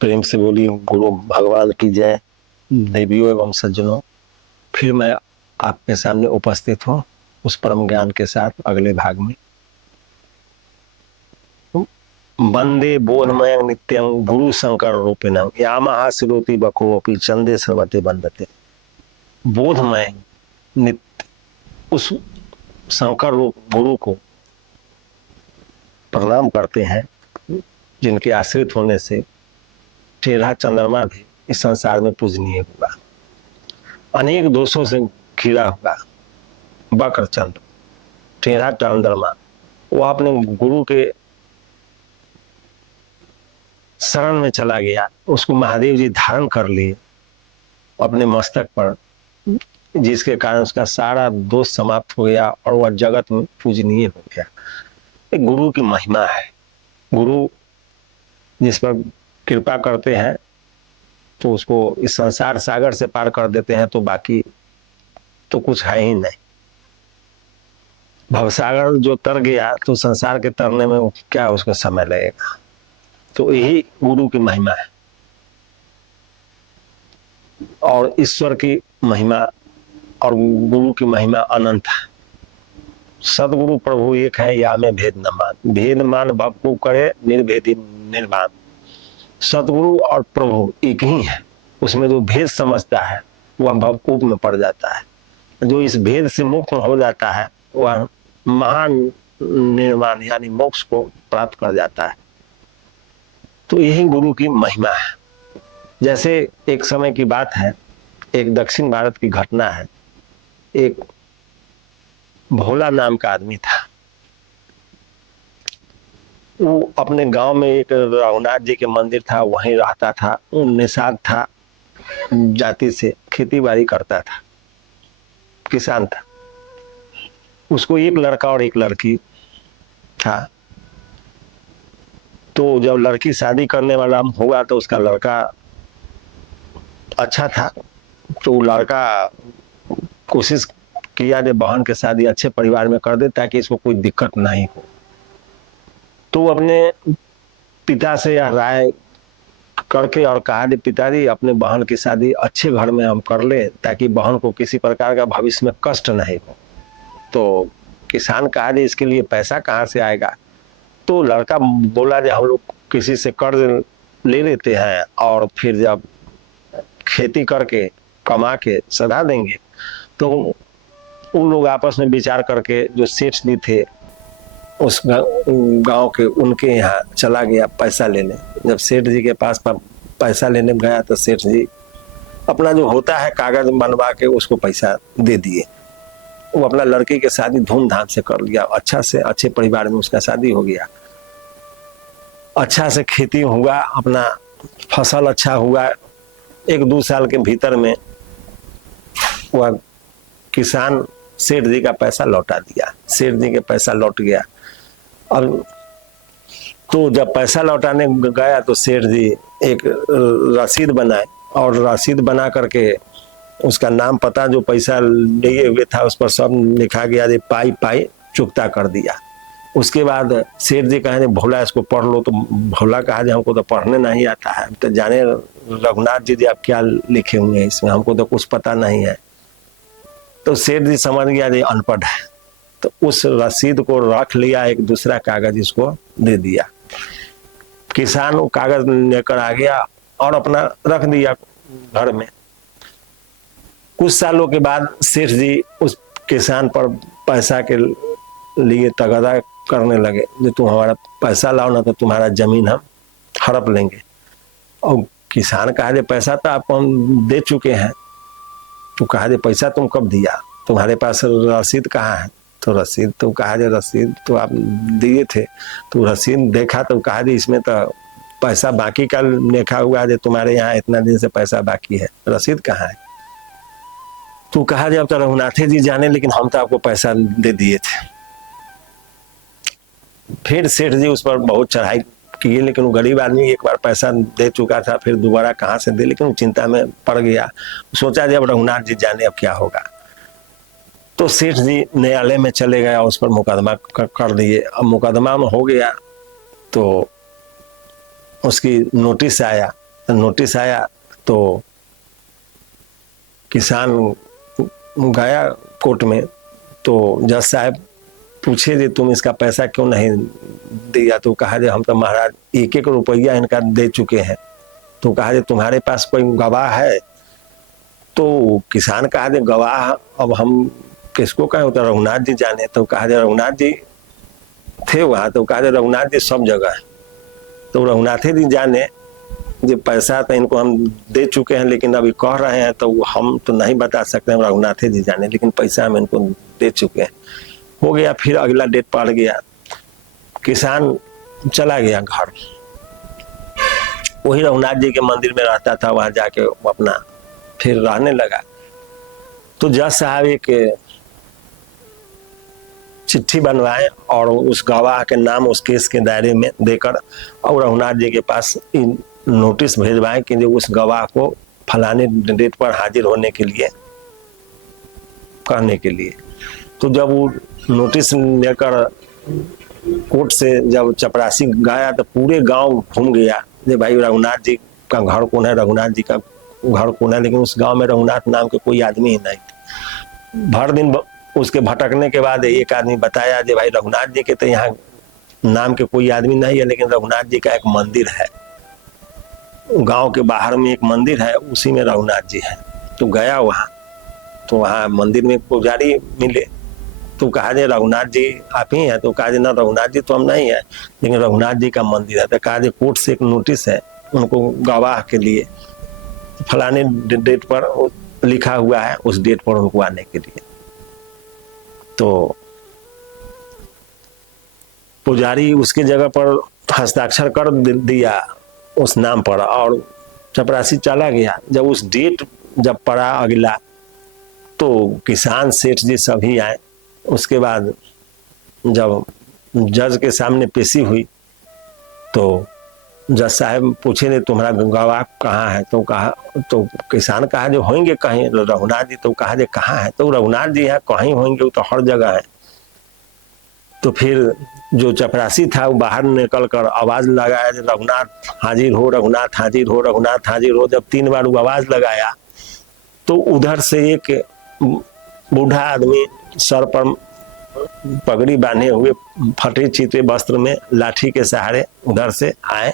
प्रेम से बोली गुरु भगवान की जय। देवियों एवं सज्जनों, फिर मैं आपके सामने उपस्थित हूँ उस परम ज्ञान के साथ अगले भाग में। वंदे बोधमय नित्यं गुरु शंकर रूपिणं यामः सिरोति बको अपि चंदे सर्वते वंदते। बोधमय नित्य उस शंकर रूप गुरु को प्रणाम करते हैं जिनके आश्रित होने से टेढ़ा चंद्रमा भी इस संसार में पूजनीय हुआ। अनेक दोषों से घिरा हुआ वक्र चंद्र टेढ़ा चंद्रमा, वो अपने गुरु के शरण में चला गया। उसको महादेव जी धारण कर लिए अपने मस्तक पर, जिसके कारण उसका सारा दोष समाप्त हो गया और वह जगत में पूजनीय हो गया। एक गुरु की महिमा है। गुरु जिस पर कृपा करते हैं तो उसको इस संसार सागर से पार कर देते हैं, तो बाकी तो कुछ है ही नहीं। भवसागर जो तर गया तो संसार के तरने में क्या उसका समय लगेगा। तो यही गुरु की महिमा है। और ईश्वर की महिमा और गुरु की महिमा अनंत है। सदगुरु प्रभु एक है, या में भेद न मान। भेद मान भव को करे निर्भेदी निर्वाण। सदगुरु और प्रभु एक ही है। उसमें जो भेद समझता है वह भवकूप में पड़ जाता है। जो इस भेद से मुक्त हो जाता है वह महान निर्वाण यानी मोक्ष को प्राप्त कर जाता है। तो यही गुरु की महिमा है। जैसे एक समय की बात है, एक दक्षिण भारत की घटना है। एक भोला नाम का आदमी था। वो अपने गांव में एक रघुनाथ जी के मंदिर था, वहीं रहता था। वो निषाद था जाति से, खेती बाड़ी करता था, किसान था। उसको एक लड़का और एक लड़की था। तो जब लड़की शादी करने वाला हुआ तो उसका लड़का अच्छा था, तो लड़का कोशिश किया कि बहन के शादी अच्छे परिवार में कर दे ताकि इसको कोई दिक्कत नहीं हो। तो अपने पिता से यह राय करके और कहा कि पिताजी अपने बहन की शादी अच्छे घर में हम कर ले ताकि बहन को किसी प्रकार का भविष्य में कष्ट नहीं हो। तो किसान कहा कि इसके लिए पैसा कहाँ से आएगा। तो लड़का बोला कि हम लोग किसी से कर्ज ले लेते हैं और फिर जब खेती करके कमा के सधा देंगे। तो उन लोग आपस में विचार करके जो सेठ जी थे उस गांव के, उनके यहाँ चला गया पैसा लेने। जब सेठ जी के पास पैसा लेने गया तो सेठ जी अपना जो होता है कागज बनवा के उसको पैसा दे दिए। वो अपना लड़की की शादी धूमधाम से कर लिया। अच्छा से अच्छे परिवार में उसका शादी हो गया। अच्छा से खेती हुआ, अपना फसल अच्छा हुआ। 1-2 साल के भीतर में वह किसान सेठ जी का पैसा लौटा दिया। सेठ जी के पैसा लौट गया। अब तो जब पैसा लौटाने गया तो सेठ जी एक रसीद बनाए और रसीद बना करके उसका नाम पता जो पैसा लिए हुए था उस पर सब लिखा गया, पाई पाई चुकता कर दिया। उसके बाद सेठ जी कहे भोला इसको पढ़ लो। तो भोला कहा हमको तो पढ़ने नहीं आता है, तो जाने रघुनाथ जी आप क्या लिखे हुए हैं इसमें, हमको तो कुछ पता नहीं है। तो सेठ जी समझ गया ये अनपढ़ है। तो उस रसीद को रख लिया, एक दूसरा कागज इसको दे दिया। किसान वो कागज लेकर आ गया और अपना रख दिया घर में। कुछ सालों के बाद सेठ जी उस किसान पर पैसा के लिए तगादा करने लगे, जो तुम हमारा पैसा लाओ ना तो तुम्हारा जमीन हम हड़प लेंगे। और किसान कहा पैसा तो आपको हम दे चुके हैं। तो कहा पैसा तुम कब दिया, तुम्हारे पास रसीद कहाँ है। तो रसीद तो कहा रसीद तो आप दिए थे। तो रसीद देखा तो कहा इसमें तो पैसा बाकी का लिखा हुआ है, तुम्हारे यहाँ इतना दिन से पैसा बाकी है, रसीद कहाँ है। तो कहा अब तो रघुनाथे जी जाने, लेकिन हम तो आपको पैसा दे दिए थे। फिर सेठ जी उस पर बहुत चढ़ाई किए, लेकिन वो गरीब आदमी एक बार पैसा दे चुका था, फिर दोबारा कहाँ से दे, लेकिन वो चिंता में पड़ गया। सोचा अब रघुनाथ जी जाने अब क्या होगा। तो सेठ जी न्यायालय में चले गया, उस पर मुकदमा कर दिए। अब मुकदमा में हो गया तो उसकी नोटिस आया नोटिस आया तो किसान गया कोर्ट में, तो जज साहब पूछे जे तुम इसका पैसा क्यों नहीं दिया, तो कहा जे हम तो महाराज 1-1 रुपया इनका दे चुके हैं। तो कहा जे तुम्हारे पास कोई गवाह है? तो किसान कहा जे गवाह अब हम किसको कहें, तो रघुनाथ जी जाने। तो कहा जे रघुनाथ जी थे वहां? तो कहा जे रघुनाथ जी सब जगह है। तो रघुनाथ जी जाने जो पैसा तो इनको हम दे चुके हैं, लेकिन अभी कह रहे हैं तो हम तो नहीं बता सकते हैं, रघुनाथ जी जाने, लेकिन पैसा हम इनको दे चुके हैं। हो गया, फिर अगला डेट पड़ गया, किसान चला गया घर, वही रघुनाथ जी के मंदिर में रहता था, वहां जाके अपना फिर रहने लगा। तो जज साहब एक चिट्ठी बनवाए और उस गवाह के नाम उस केस के दायरे में देकर और रघुनाथ जी के पास नोटिस भेजवाए कि उस गवाह को फलाने डेट पर हाजिर होने के लिए कहने के लिए। तो जब वो नोटिस लेकर कोर्ट से जब चपरासी गया तो पूरे गांव घूम गया कि भाई रघुनाथ जी का घर कौन है, रघुनाथ जी का घर कौन है, लेकिन उस गांव में रघुनाथ नाम के कोई आदमी ही नहीं। भर दिन उसके भटकने के बाद एक आदमी बताया कि भाई रघुनाथ जी के तो यहाँ नाम के कोई आदमी नहीं है, लेकिन रघुनाथ जी का एक मंदिर है, गांव के बाहर में एक मंदिर है, उसी में रघुनाथ जी है। तो गया वहां, तो वहां मंदिर में पुजारी मिले, तो कहा जे रघुनाथ जी आप ही हैं? तो कहा जे ना रघुनाथ जी तो हम नहीं है, लेकिन रघुनाथ जी का मंदिर है। तो कहा जे कोर्ट से एक नोटिस है उनको गवाह के लिए, फलाने डेट पर लिखा हुआ है, उस डेट पर उनको आने के लिए। तो पुजारी उसकी जगह पर हस्ताक्षर कर दिया उस नाम पर और चपरासी चला गया। जब उस डेट जब पड़ा अगला, तो किसान सेठ जी सभी आए। उसके बाद जब जज के सामने पेशी हुई तो जज साहब पूछे ने तुम्हारा गवाह कहाँ है? तो कहा, तो किसान कहा जो होंगे कहीं रघुनाथ जी। तो कहा जे कहाँ है? तो रघुनाथ जी यहाँ कहीं होंगे, वो तो हर जगह है। तो फिर जो चपरासी था वो बाहर निकल कर आवाज लगाया, रघुनाथ हाजिर हो, रघुनाथ हाजिर हो, रघुनाथ हाजिर हो। जब 3 बार वो आवाज लगाया तो उधर से एक बूढ़ा आदमी सर पर पगड़ी बांधे हुए फटे चिते वस्त्र में लाठी के सहारे उधर से आए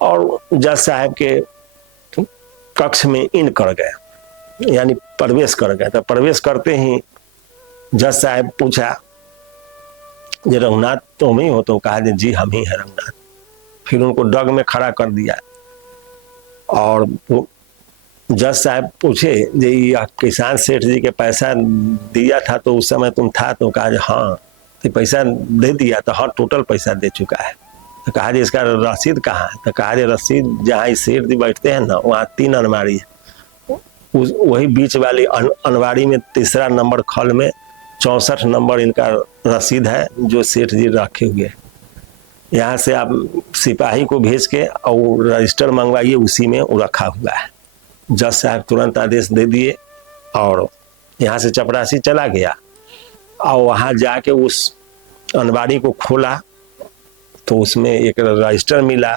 और जज साहब के कक्ष में इन कर गए, यानी प्रवेश कर गए। तो प्रवेश करते ही जज साहब पूछा जे रघुनाथ तुम ही हो? तो कहा जी हम ही है रघुनाथ। फिर उनको डग में खड़ा कर दिया और जज साहब पूछे जे ये किसान सेठ जी के पैसा दिया था तो उस समय तुम था? तो कहा हाँ। तो पैसा दे दिया? तो हाँ टोटल पैसा दे चुका है। तो कहा जी इसका रसीद कहाँ है? तो कहा जी रसीद जहाँ सेठ जी बैठते हैं ना वहाँ 3 अलमारी है, वही बीच वाली अलमारी में 3रा नंबर खल में 64 नंबर इनका रसीद है जो सेठ जी रखे हुए। यहाँ से आप सिपाही को भेज के और रजिस्टर मंगवाइए, उसी में वो रखा हुआ है। जज साहब तुरंत आदेश दे दिए और यहाँ से चपरासी चला गया और वहाँ जाके उस अलमारी को खोला तो उसमें एक रजिस्टर मिला।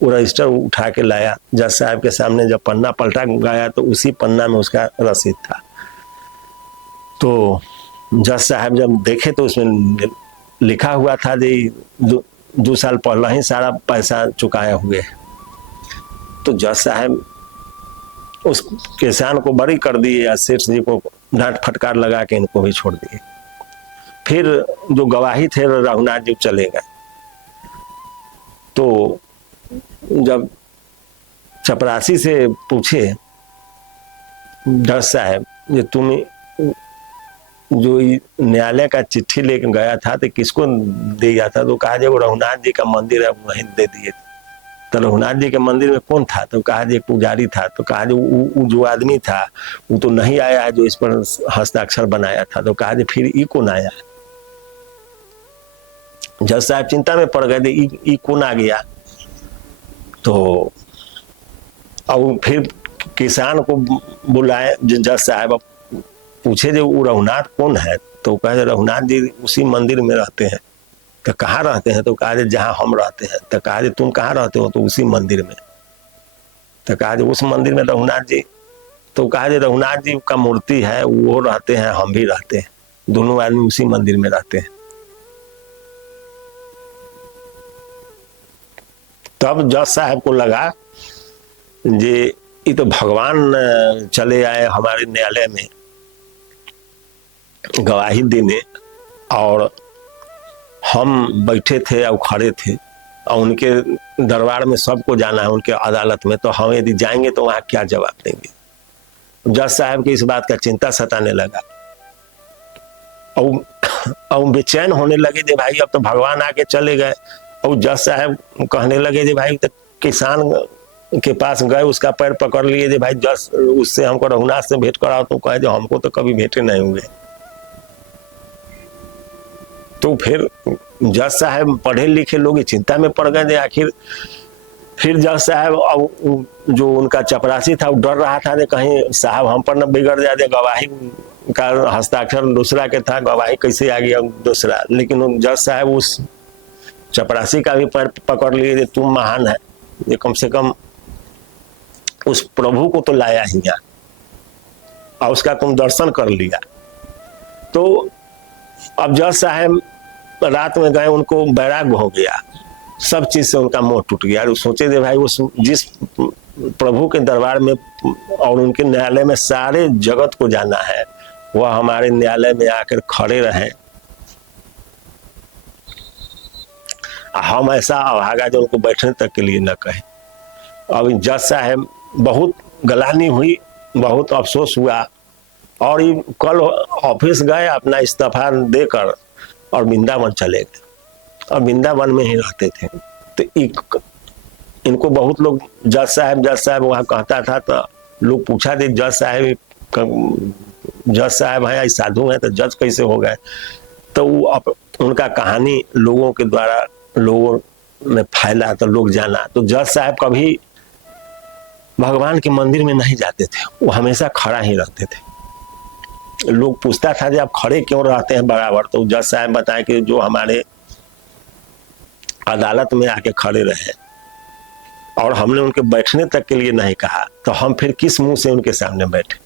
वो रजिस्टर उठा के लाया, जज साहब के सामने जब पन्ना पलटा गया तो उसी पन्ना में उसका रसीद था। तो जज साहब जब देखे तो उसमें लिखा हुआ था जी 2 साल पहले ही सारा पैसा चुकाए हुए। तो जज साहब उस किसान को बरी कर दिए या सेठ जी को डांट फटकार लगा के इनको भी छोड़ दिए। फिर जो गवाही थे रघुनाथ जी चले गए। तो जब चपरासी से पूछे जज साहब ये तुम जो न्यायालय का चिट्ठी लेकर गया था तो किसको दिया था? तो कहा जो रघुनाथ जी का मंदिर है वहीं दे दिए। तो रघुनाथ जी के मंदिर में कौन था? तो कहा जो पुजारी था। तो कहा जो आदमी था वो तो नहीं आया है जो इस पर हस्ताक्षर बनाया था। तो कहा फिर ई कौन आया? जज साहब चिंता में पड़ गए थे, ई कौन आ गया? तो और फिर किसान को बुलाए जज साहब, पूछे जो वो रघुनाथ कौन है? तो कहे रघुनाथ जी उसी मंदिर में रहते हैं। तो कहाँ रहते हैं? तो कहा जहाँ हम रहते हैं। तो कहा तुम कहाँ रहते हो? तो उसी मंदिर में। तो कहा जी उस मंदिर में रघुनाथ जी, तो कहा जी रघुनाथ जी का मूर्ति है, वो रहते हैं, हम भी रहते हैं, दोनों आदमी उसी मंदिर में रहते हैं। तब जज साहब को लगा जी ये तो भगवान चले आए हमारे न्यायालय में गवाही देने, और हम बैठे थे और खड़े थे, और उनके दरबार में सबको जाना है, उनके अदालत में, तो हम यदि जाएंगे तो वहां क्या जवाब देंगे। जज साहब की इस बात का चिंता सताने लगा, और बेचैन होने लगे जे भाई अब तो भगवान आके चले गए। और जज साहब कहने लगे जे भाई तो किसान के पास गए, उसका पैर पकड़ लिए जे भाई जज उससे हमको रघुनाथ से भेंट कराओ, तो कहे जो हमको तो कभी भेंटे नहीं हुए। तो फिर जज साहब पढ़े लिखे लोग चिंता में पड़ गए, आखिर फिर जज साहब जो उनका चपरासी था वो डर रहा था कि कहीं साहब हम पर न बिगड़ जाए, गवाही का हस्ताक्षर दूसरा के था, गवाही कैसे आ गया दूसरा। लेकिन जज साहब उस चपरासी का भी पैर पकड़ लिए, तुम महान है, ये कम से कम उस प्रभु को तो लाया ही यहाँ, और उसका तुम दर्शन कर लिया। तो अब जज साहब रात में गए, उनको वैराग्य हो गया, सब चीज से उनका मोह टूट गया। और सोचे थे भाई उस जिस प्रभु के दरबार में और उनके न्यायालय में सारे जगत को जाना है, वह हमारे न्यायालय में आकर खड़े रहे, हम ऐसा अभागा जो उनको बैठने तक के लिए न कहे। अब जज साहब बहुत गलानी हुई, बहुत अफसोस हुआ, और ये कल ऑफिस गए अपना इस्तीफा देकर और वृंदावन चले गए, और वृंदावन में ही रहते थे। तो इनको बहुत लोग जज साहब वहाँ कहता था, तो लोग पूछा थे जज साहब है साधु हैं, तो जज कैसे हो गए। तो वो उनका कहानी लोगों के द्वारा लोगों में फैला, तो लोग जाना। तो जज साहब कभी भगवान के मंदिर में नहीं जाते थे, वो हमेशा खड़ा ही रहते थे। लोग पूछता था कि आप खड़े क्यों रहते हैं बराबर, तो जज साहब बताए कि जो हमारे अदालत में आके खड़े रहे और हमने उनके बैठने तक के लिए नहीं कहा, तो हम फिर किस मुंह से उनके सामने बैठे।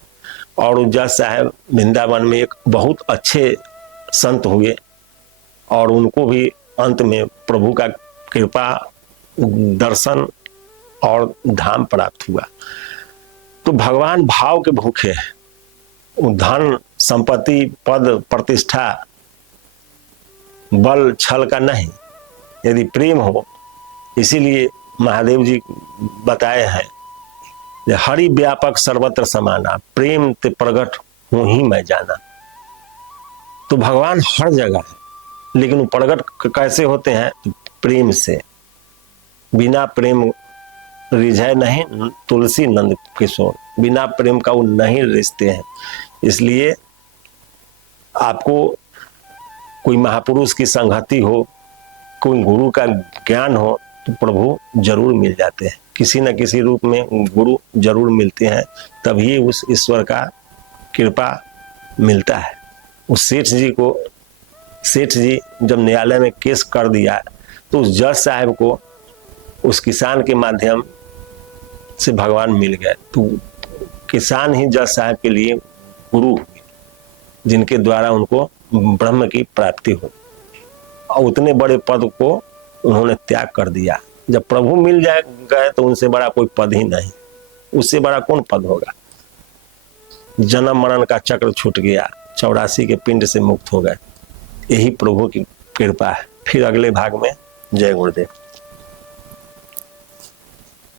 और जज साहब वृंदावन में एक बहुत अच्छे संत हुए, और उनको भी अंत में प्रभु का कृपा दर्शन और धाम प्राप्त हुआ। तो भगवान भाव के भूखे हैं, धन संपत्ति पद प्रतिष्ठा बल छल का नहीं, यदि प्रेम हो। इसीलिए महादेव जी बताए हैं हरि व्यापक सर्वत्र समाना, प्रेम ते प्रगट हूं ही मैं जाना। तो भगवान हर जगह है, लेकिन वो प्रगट कैसे होते हैं? प्रेम से। बिना प्रेम रिझे नहीं तुलसी नंद किशोर, बिना प्रेम का वो नहीं रिश्ते हैं। इसलिए आपको कोई महापुरुष की संगति हो, कोई गुरु का ज्ञान हो, तो प्रभु जरूर मिल जाते हैं, किसी न किसी रूप में गुरु जरूर मिलते हैं, तभी उस ईश्वर का कृपा मिलता है। उस सेठ जी जब न्यायालय में केस कर दिया, तो उस जज साहब को उस किसान के माध्यम से भगवान मिल गए। तो किसान ही जज साहब के लिए गुरु हुए, जिनके द्वारा उनको ब्रह्म की प्राप्ति हुई, और उतने बड़े पद को उन्होंने त्याग कर दिया। जब प्रभु मिल गए तो उनसे बड़ा कोई पद ही नहीं, उससे बड़ा कौन पद होगा। जन्म मरण का चक्र छूट गया, 84 के पिंड से मुक्त हो गए। यही प्रभु की कृपा है। फिर अगले भाग में जय गुरुदेव।